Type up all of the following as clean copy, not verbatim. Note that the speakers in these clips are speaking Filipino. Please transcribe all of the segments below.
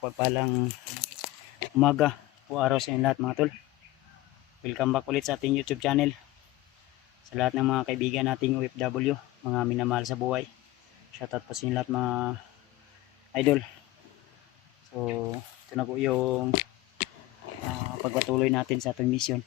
mapagpalang umaga o araw sa inyo lahat mga tol. Welcome back ulit sa ating YouTube channel. Sa lahat ng mga kaibigan nating OFW, mga minamahal sa buhay. Shoutout po sa inyo lahat mga idol. So ito na po yung pagpatuloy natin sa ating mission.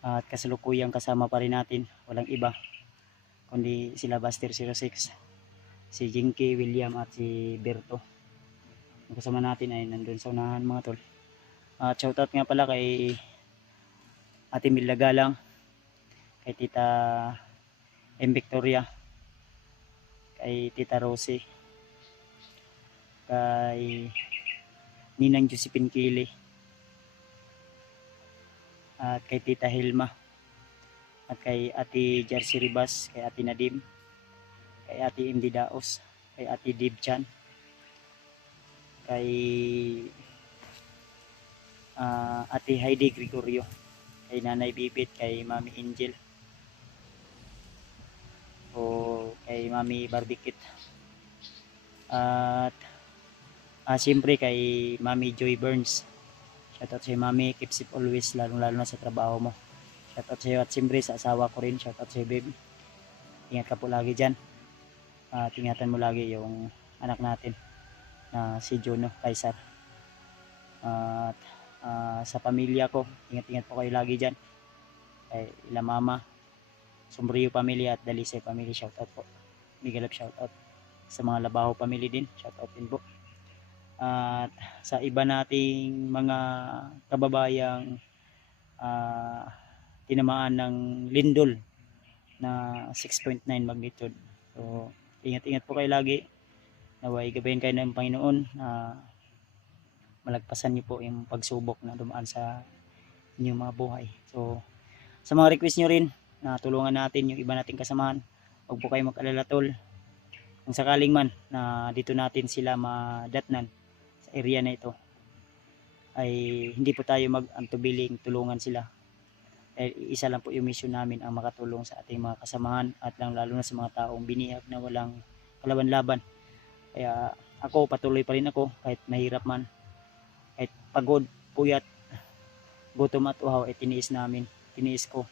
At kasalukuyang kasama pa rin natin, walang iba kundi sila Buster 06, si Jinky, William at si Berto. Ang kasama natin ay nandun sa unahan mga tol. At shoutout nga pala kay Ate Milda Galang, kay Tita M. Victoria, kay Tita Rosie, kay Ninang Josephine Kili, at kay Tita Hilma, at kay Ate Jersey Ribas, kay Ate Nadim, kay Ate MD Daos, kay Ate Dib Chan, kay Ate Heidi Gregorio, kay Nanay Bibit, kay Mami Angel, o kay Mami Barbikit, at siyempre kay Mami Joy Burns. Shoutout sa Mami, keep safe always, lalo na sa trabaho mo. Shoutout sa iyo, at siyempre sa asawa ko rin. Shoutout sa iyo, babe. Ingat ka po lagi dyan. At ingatan mo lagi yung anak natin na si Juno Kaisar. At sa pamilya ko, ingat po kayo lagi dyan. Kay Ila Mama, Sombrio Pamilya at Dalisay Pamilya, shoutout po. Migalap shoutout. Sa mga Labaho Pamilya din, shoutout din po. At sa iba nating mga kababayang tinamaan ng lindol na 6.9 magnitude. So ingat po kayo lagi. Naway gabayan kayo ng Panginoon na malagpasan niyo po yung pagsubok na dumaan sa inyong mga buhay. So sa mga request nyo rin na tulungan natin yung iba nating kasamahan, huwag po kayo mag-alala tol. Kung sakaling man na dito natin sila madatnan sa area na ito, ay hindi po tayo mag-antubiling tulungan sila. Isa lang po yung mission namin ang makatulong sa ating mga kasamahan, at lalo na sa mga taong binihag na walang kalaban-laban. Kaya ako, patuloy pa rin ako kahit mahirap man, kahit pagod, puyat, gutom at uhaw, tiniis ko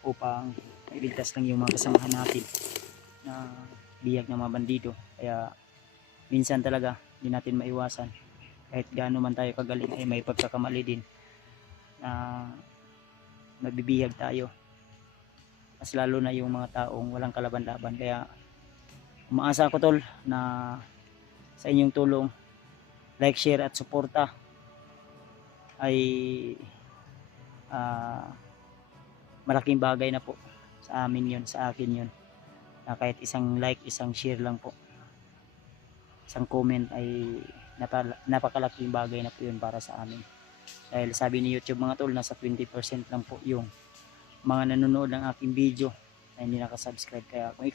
upang iligtas lang yung mga kasamahan natin na bihag ng mga bandido. Kaya minsan talaga hindi natin maiwasan, kahit gaano man tayo kagaling ay may pagkakamali din na mabibihag tayo, mas lalo na yung mga taong walang kalaban-laban. Kaya umaasa ako tol na sa inyong tulong, like, share at suporta ay malaking bagay na po sa amin yun, sa akin yun, na kahit isang like, isang share lang po, isang comment ay napakalaking bagay na po yun para sa amin. Dahil sabi ni YouTube mga tol, nasa 20% lang po yung mga nanonood ng aking video na hindi nakasubscribe. Kaya kung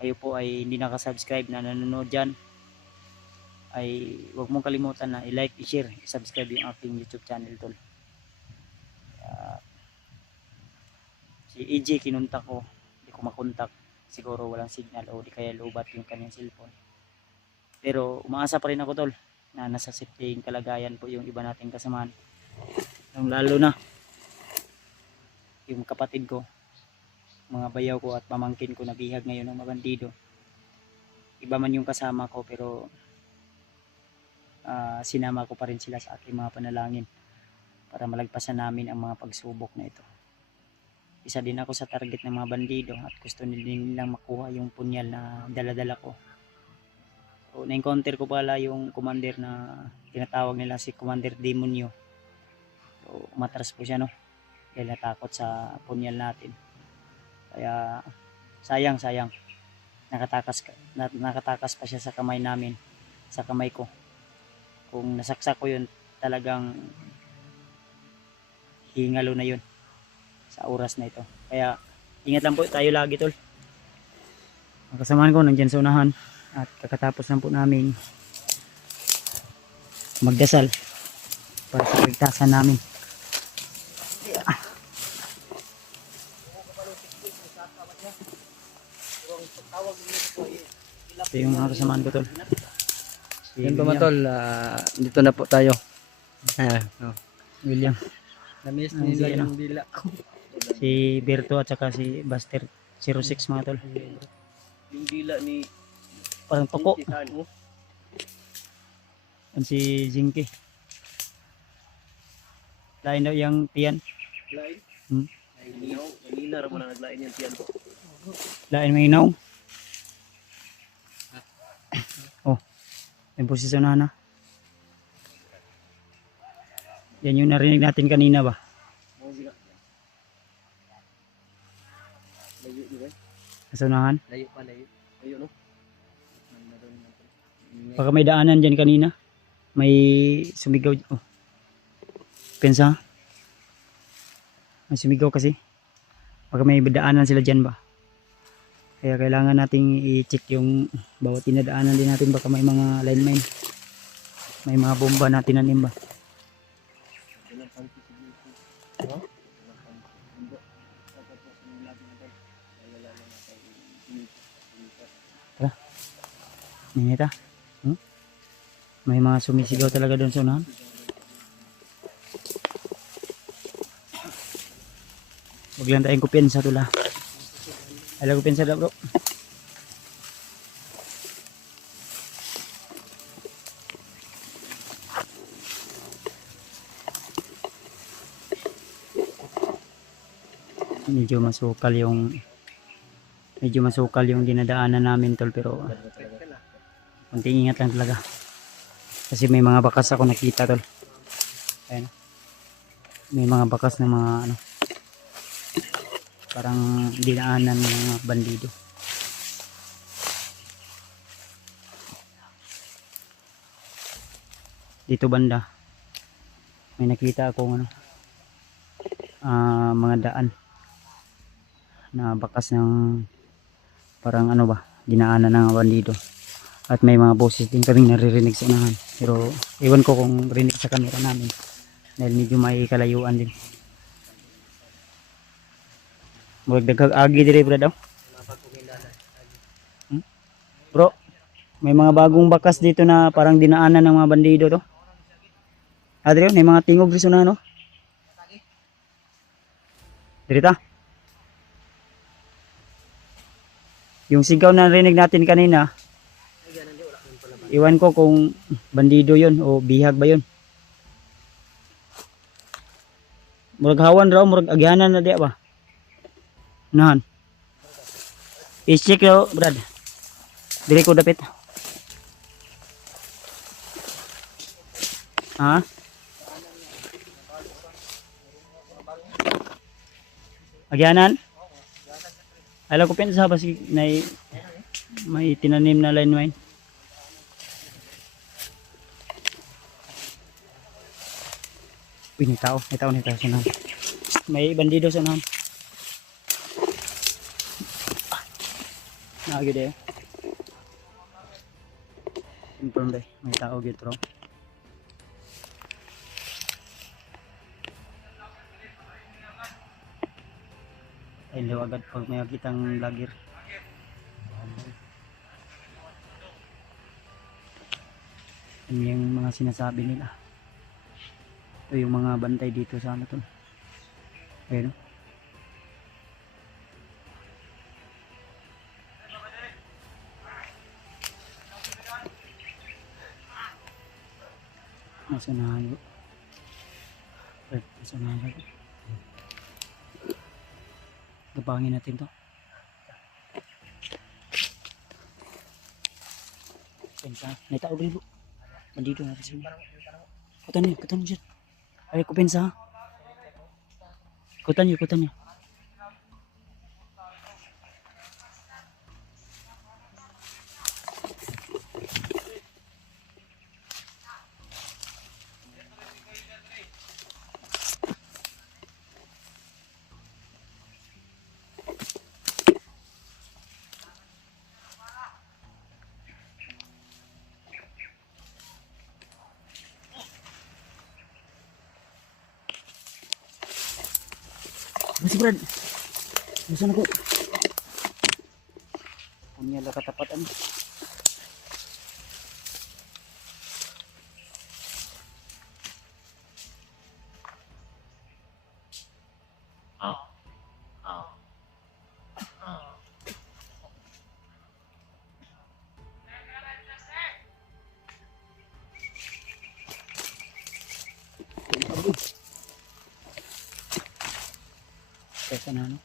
kayo po ay hindi nakasubscribe na nanonood dyan, ay huwag mong kalimutan na i-like, i-share, i-subscribe yung aking YouTube channel tol. Si EJ kinuntak ko, hindi ko makontak, siguro walang signal o di kaya lubat yung kanyang cellphone. Pero umaasa pa rin ako tol na nasa safety kalagayan po yung iba nating kasamahan, lalo na yung kapatid ko, mga bayaw ko at pamangkin ko na bihag ngayon ng mga bandido. Iba man yung kasama ko, pero sinama ko pa rin sila sa aking mga panalangin para malagpasan namin ang mga pagsubok na ito. Isa din ako sa target ng mga bandido at gusto nilang makuha yung punyal na daladala ko. So, na-encounter ko pala yung commander na tinatawag nila si Commander Demonyo. So, umatras po siya, no? Dahil natakot sa punyal natin. Kaya sayang. Nakatakas pa siya sa kamay namin, sa kamay ko. Kung nasaksak ko yun, talagang hingalo na yun sa oras na ito. Kaya ingat lang po tayo lagi tol. Ang kasamahan ko nandyan sa unahan, at kakatapos lang po namin magdasal para sa kaligtasan namin. Ito yung mga kasamahan ko tol. Si Yun po William. mga tol, dito na po tayo. Oh. William. Na-miss Ang nila si ano? yung dila. Si Berto at saka si Buster 06 mga tol. Yung dila ni Parang toko. Tano. Yan si Jinky. Lain daw yung tiyan. Lain. Hmm? Ay, niyaw. Kanina rin mo na naglain yung tiyan ko. Lain may inaw. Oh. Yung posisyon na. Yan yung narinig natin kanina ba? Oo, sila. Layo di ba? Kasunahan. Layo pa, layo. Layo, no? Baka may daanan dyan kanina. May sumigaw. Oh. Pensa? May sumigaw kasi. Baka may daanan sila dyan ba? Kaya kailangan nating i-check yung bawat tinadaanan din natin. Baka may mga lineman. May mga bomba na tinanim ba? Tara. Ninita. Hmm? May mga sumisigaw talaga doon sa unahan. Huwag lang tayong kupensa tula. Alam kupensa daw bro. medyo masukal yung dinadaanan namin tol, pero konting ingat lang talaga kasi may mga bakas ako nakita tol. Ayan. May mga bakas na mga ano, parang dinaanan ng mga bandido. Dito banda may nakita akong ano, mga daan na bakas ng parang ano ba, dinaanan ng bandido. At may mga boses din kaming naririnig sa unahan, pero iwan ko kung rinig sa camera namin dahil medyo may kalayuan din. Magdagdag agi dire bro daw. Bro, may mga bagong bakas dito na parang dinaanan ng mga bandido to. Adrio, may mga tingog dito na no. Dirita. Yung sigaw na narinig natin kanina, iwan ko kung bandido yun o bihag ba yun. Murag hawan raw, murag agyanan na diya ba? Nahan. I-check raw, brad. Dili ko dapit. Ha? Agyanan? Alam ko pinsa ba si may tinanim na line mine. Uy, may tao sa unahan. May bandido sa unahan. Naagid eh. Confirm day, may tao dito raw. Ayun daw agad pag may kitang vlogger. Yan yung mga sinasabi nila. Ito yung mga bantay dito sa ano to. Ayun. Nasa nahayo. Nasa nahayo. Gabangin natin to. Pensa. May tao dito. Bandito natin sila. Kutan niyo dyan. Ay ko pensa. Kutan niyo. Masih Brad. Bisa na ko. Kanya lang katapatan. Teka na, no?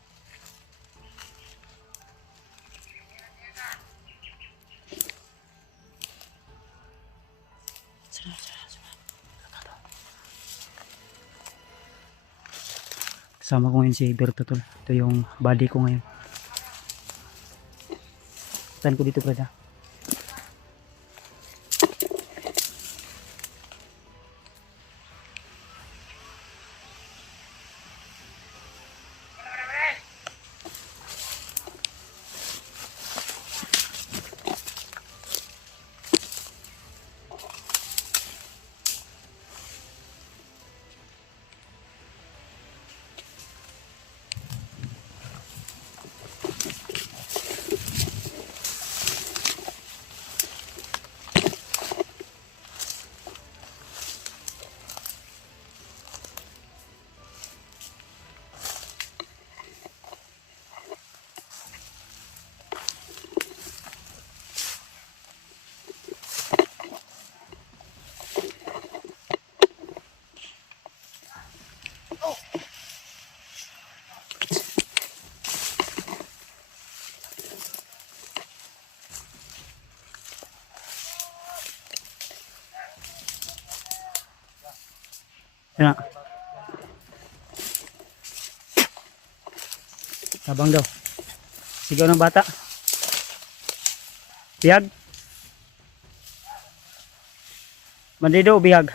Kasama ko ngayon si Berto tol. Ito yung body ko ngayon. Saan ko dito brada? Yan na. Tabang daw. Sigaw ng bata. Bihag. Bandido o bihag?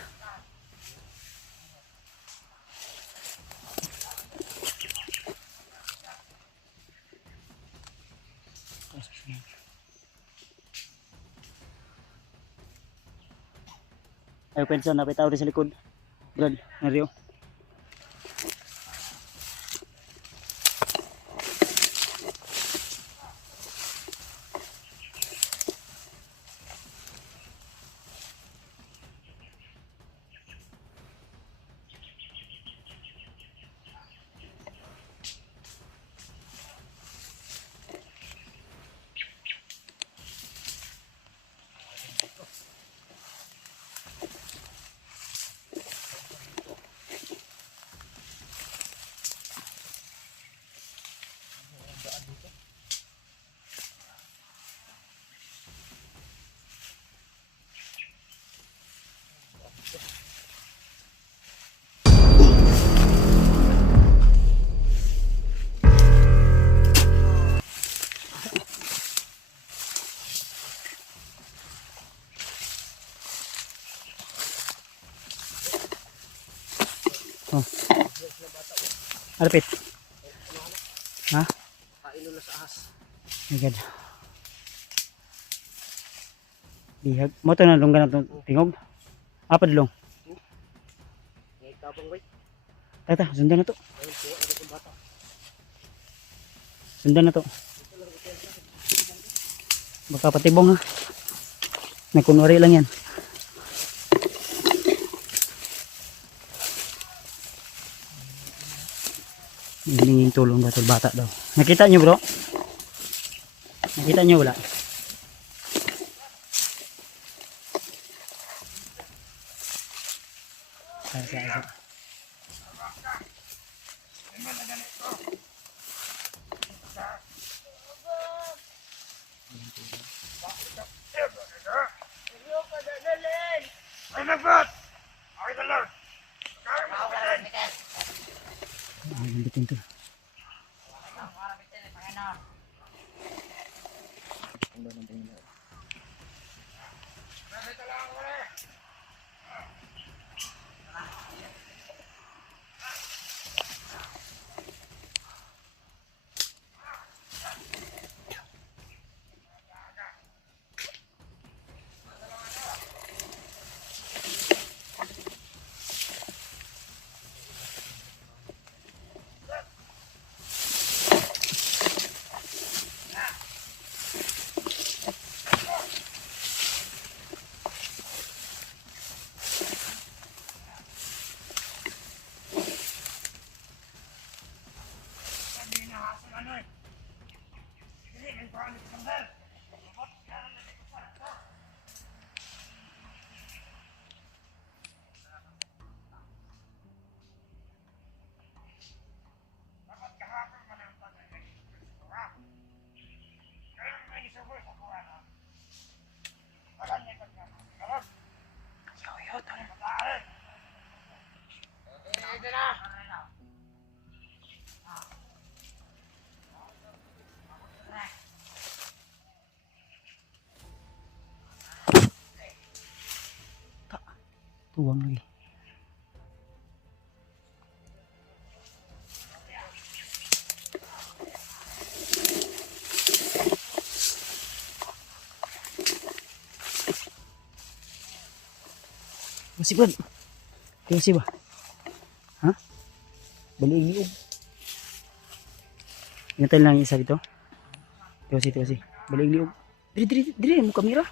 Ayaw pensa, napitaw rin sa likod. Brad, Mario. Oh. Alapit. Ha? Kaino na sa ahas. My God. Bihag. Mo to na lunggan na tingog. Apa dulong? Ngay tabang bay. Tata, sundan na to. Ayun po ada kong bata. Sundan na to. Baka patibong ha. Nagkunwari lang yan. Hiningin tulong daw tol, bata daw. Nakita nyo bro? Nakita nyo wala? Asa. Bitin to. Tuwang lagi. Masih ba? Masih ba? Ha? Balik liog. Ingatay lang yung isa dito. Tiwasi. Balik liog. Diri mo kamera.